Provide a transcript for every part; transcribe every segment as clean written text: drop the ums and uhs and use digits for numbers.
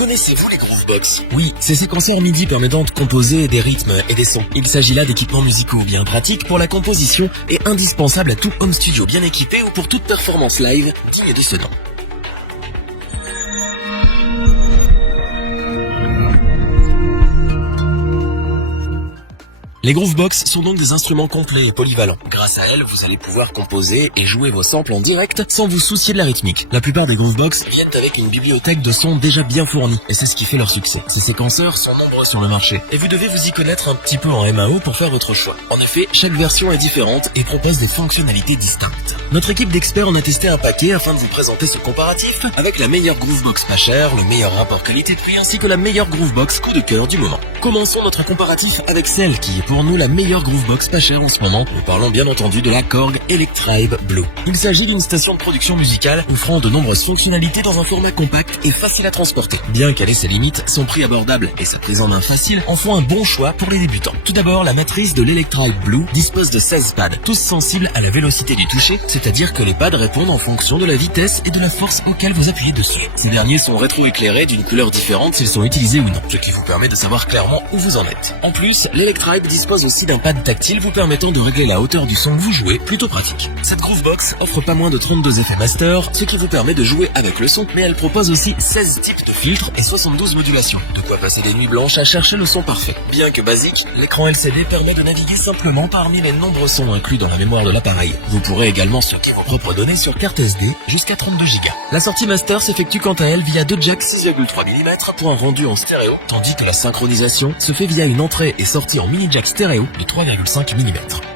Connaissez-vous les Groovebox? Oui, ces séquenceurs MIDI permettant de composer des rythmes et des sons. Il s'agit là d'équipements musicaux bien pratiques pour la composition et indispensables à tout home studio bien équipé ou pour toute performance live digne de ce nom. Les Groovebox sont donc des instruments complets et polyvalents. Grâce à elles, vous allez pouvoir composer et jouer vos samples en direct sans vous soucier de la rythmique. La plupart des Groovebox viennent avec une bibliothèque de sons déjà bien fournie et c'est ce qui fait leur succès. Ces séquenceurs sont nombreux sur le marché et vous devez vous y connaître un petit peu en MAO pour faire votre choix. En effet, chaque version est différente et propose des fonctionnalités distinctes. Notre équipe d'experts en a testé un paquet afin de vous présenter ce comparatif avec la meilleure Groovebox pas chère, le meilleur rapport qualité-prix ainsi que la meilleure Groovebox coup de cœur du moment. Commençons notre comparatif avec celle qui est pour nous la meilleure Groovebox pas chère en ce moment. Nous parlons bien entendu de la Korg Electribe Blue. Il s'agit d'une station de production musicale offrant de nombreuses fonctionnalités dans un format compact et facile à transporter. Bien qu'elle ait ses limites, son prix abordable et sa prise en main facile en font un bon choix pour les débutants. Tout d'abord, la matrice de l'Electribe Blue dispose de 16 pads, tous sensibles à la vélocité du toucher, c'est-à-dire que les pads répondent en fonction de la vitesse et de la force auquel vous appuyez dessus. Ces derniers sont rétro-éclairés d'une couleur différente s'ils sont utilisés ou non, ce qui vous permet de savoir clairement où vous en êtes. En plus, l'Electribe dispose aussi d'un pad tactile vous permettant de régler la hauteur du son que vous jouez, plutôt pratique. Cette Groovebox offre pas moins de 32 effets master, ce qui vous permet de jouer avec le son, mais elle propose aussi 16 types de filtres et 72 modulations. De quoi passer des nuits blanches à chercher le son parfait. Bien que basique, l'écran LCD permet de naviguer simplement parmi les nombreux sons inclus dans la mémoire de l'appareil. Vous pourrez également stocker vos propres données sur carte SD jusqu'à 32 Go. La sortie master s'effectue quant à elle via deux jacks 6,3 mm pour un rendu en stéréo, tandis que la synchronisation se fait via une entrée et sortie en mini jack stéréo de 3,5 mm.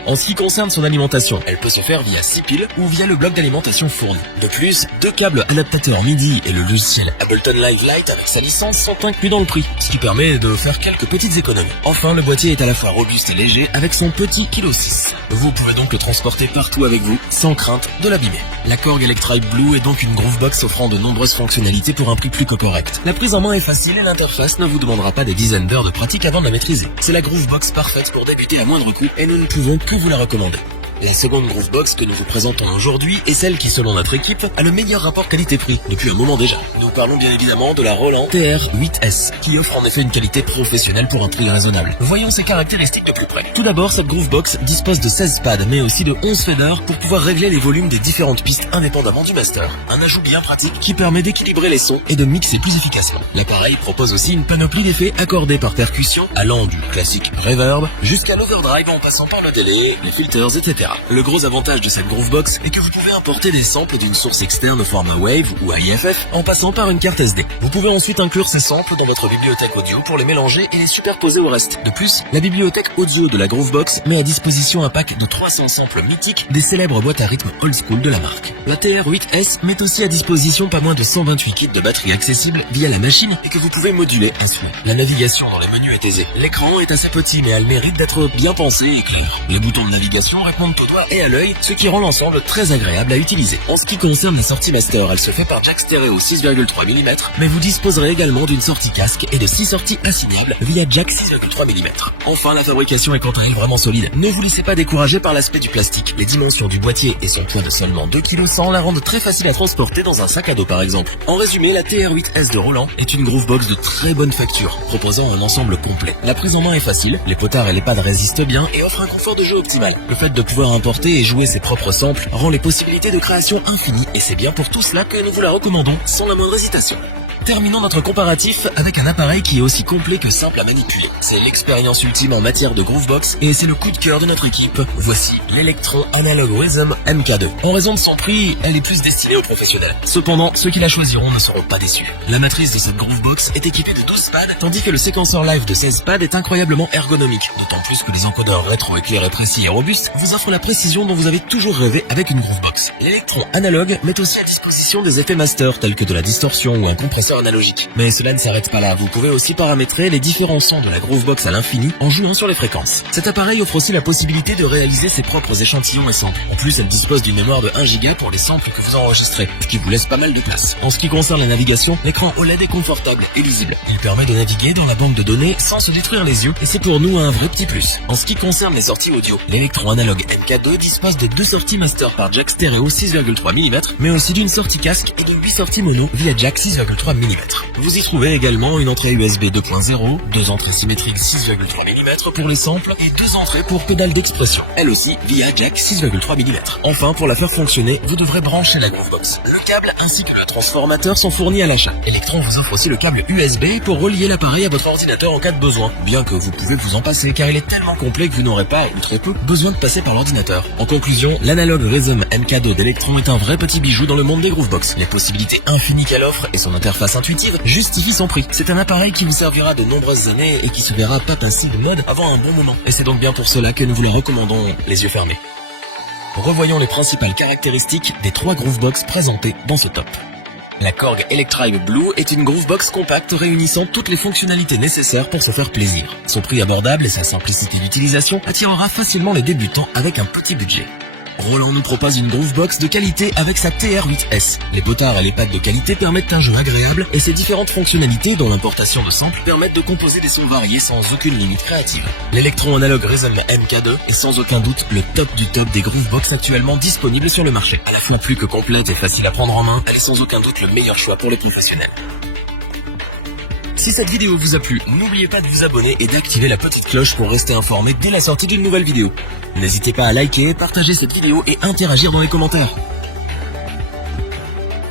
En ce qui concerne son alimentation, elle peut se faire via 6 piles ou via le bloc d'alimentation fourni. De plus, deux câbles adaptateurs MIDI et le logiciel Ableton Live Lite avec sa licence sont inclus dans le prix, ce qui permet de faire quelques petites économies. Enfin, le boîtier est à la fois robuste et léger avec son petit kilo 6. Vous pouvez donc le transporter partout avec vous sans crainte de l'abîmer. La Korg Electribe Blue est donc une Groovebox offrant de nombreuses fonctionnalités pour un prix plus que correct. La prise en main est facile et l'interface ne vous demandera pas des dizaines d'heures de pratique avant de la maîtriser. C'est la Groovebox parfaite pour débuter à moindre coût et nous ne pouvons que vous la recommander. La seconde Groovebox que nous vous présentons aujourd'hui est celle qui, selon notre équipe, a le meilleur rapport qualité-prix depuis un moment déjà. Nous parlons bien évidemment de la Roland TR-8S, qui offre en effet une qualité professionnelle pour un prix raisonnable. Voyons ses caractéristiques de plus près. Tout d'abord, cette Groovebox dispose de 16 pads, mais aussi de 11 faders pour pouvoir régler les volumes des différentes pistes indépendamment du master. Un ajout bien pratique qui permet d'équilibrer les sons et de mixer plus efficacement. L'appareil propose aussi une panoplie d'effets accordés par percussion, allant du classique reverb jusqu'à l'overdrive en passant par le délai, les filters, etc. Le gros avantage de cette Groovebox est que vous pouvez importer des samples d'une source externe au format WAV ou AIFF en passant par une carte SD. Vous pouvez ensuite inclure ces samples dans votre bibliothèque audio pour les mélanger et les superposer au reste. De plus, la bibliothèque audio de la Groovebox met à disposition un pack de 300 samples mythiques des célèbres boîtes à rythme old school de la marque. La TR-8S met aussi à disposition pas moins de 128 kits de batterie accessibles via la machine et que vous pouvez moduler ainsi. La navigation dans les menus est aisée. L'écran est assez petit mais a le mérite d'être bien pensé et clair. Les boutons de navigation répondent au doigt et à l'œil, ce qui rend l'ensemble très agréable à utiliser. En ce qui concerne la sortie master, elle se fait par jack stéréo 6,3 mm, mais vous disposerez également d'une sortie casque et de 6 sorties assignables via jack 6,3 mm. Enfin, la fabrication est quant à elle vraiment solide. Ne vous laissez pas décourager par l'aspect du plastique. Les dimensions du boîtier et son poids de seulement 2,1 kg la rendent très facile à transporter dans un sac à dos par exemple. En résumé, la TR-8S de Roland est une Groovebox de très bonne facture, proposant un ensemble complet. La prise en main est facile, les potards et les pads résistent bien et offrent un confort de jeu optimal. Le fait de pouvoir importer et jouer ses propres samples rend les possibilités de création infinies et c'est bien pour tout cela que nous vous la recommandons sans la moindre hésitation. Terminons notre comparatif avec un appareil qui est aussi complet que simple à manipuler. C'est l'expérience ultime en matière de Groovebox et c'est le coup de cœur de notre équipe. Voici l'Electron Analog Rhythm MK2. En raison de son prix, elle est plus destinée aux professionnels. Cependant, ceux qui la choisiront ne seront pas déçus. La matrice de cette Groovebox est équipée de 12 pads, tandis que le séquenceur live de 16 pads est incroyablement ergonomique. D'autant plus que les encodeurs rétro-éclairés précis et robustes vous offrent la précision dont vous avez toujours rêvé avec une Groovebox. L'Electron Analog met aussi à disposition des effets master tels que de la distorsion ou un compresseur analogique. Mais cela ne s'arrête pas là, vous pouvez aussi paramétrer les différents sons de la Groovebox à l'infini en jouant sur les fréquences. Cet appareil offre aussi la possibilité de réaliser ses propres échantillons et samples. En plus, elle dispose d'une mémoire de 1 Go pour les samples que vous enregistrez, ce qui vous laisse pas mal de place. En ce qui concerne la navigation, l'écran OLED est confortable et lisible. Il permet de naviguer dans la banque de données sans se détruire les yeux et c'est pour nous un vrai petit plus. En ce qui concerne les sorties audio, l'Electron Analog MK2 dispose de 2 sorties master par jack stéréo 6,3 mm, mais aussi d'une sortie casque et de 8 sorties mono via jack 6,3 mm. mm. Vous y trouvez également une entrée USB 2.0, deux entrées symétriques 6,3 mm pour les samples et deux entrées pour pédale d'expression, elle aussi via jack 6,3 mm. Enfin, pour la faire fonctionner, vous devrez brancher la Groovebox. Le câble ainsi que le transformateur sont fournis à l'achat. Electron vous offre aussi le câble USB pour relier l'appareil à votre ordinateur en cas de besoin, bien que vous pouvez vous en passer car il est tellement complet que vous n'aurez pas, ou très peu, besoin de passer par l'ordinateur. En conclusion, l'analogue Rhythm MK2 d'Electron est un vrai petit bijou dans le monde des Groovebox. Les possibilités infinies qu'elle offre et son interface intuitive justifient son prix. C'est un appareil qui vous servira de nombreuses années et qui se verra pas passer de mode avant un bon moment. Et c'est donc bien pour cela que nous vous la recommandons les yeux fermés. Revoyons les principales caractéristiques des 3 Groovebox présentées dans ce top. La Korg Electribe Blue est une Groovebox compacte réunissant toutes les fonctionnalités nécessaires pour se faire plaisir. Son prix abordable et sa simplicité d'utilisation attirera facilement les débutants avec un petit budget. Roland nous propose une Groovebox de qualité avec sa TR-8S. Les potards et les pads de qualité permettent un jeu agréable et ses différentes fonctionnalités, dont l'importation de samples, permettent de composer des sons variés sans aucune limite créative. L'Electron analogue Rhythm MK2 est sans aucun doute le top du top des Groovebox actuellement disponibles sur le marché. À la fois plus que complète et facile à prendre en main, elle est sans aucun doute le meilleur choix pour les professionnels. Si cette vidéo vous a plu, n'oubliez pas de vous abonner et d'activer la petite cloche pour rester informé dès la sortie d'une nouvelle vidéo. N'hésitez pas à liker, partager cette vidéo et interagir dans les commentaires.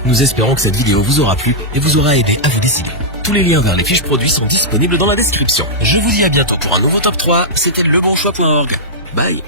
Nous espérons que cette vidéo vous aura plu et vous aura aidé à vous décider. Tous les liens vers les fiches produits sont disponibles dans la description. Je vous dis à bientôt pour un nouveau top 3, c'était lebonchoix.org. Bye.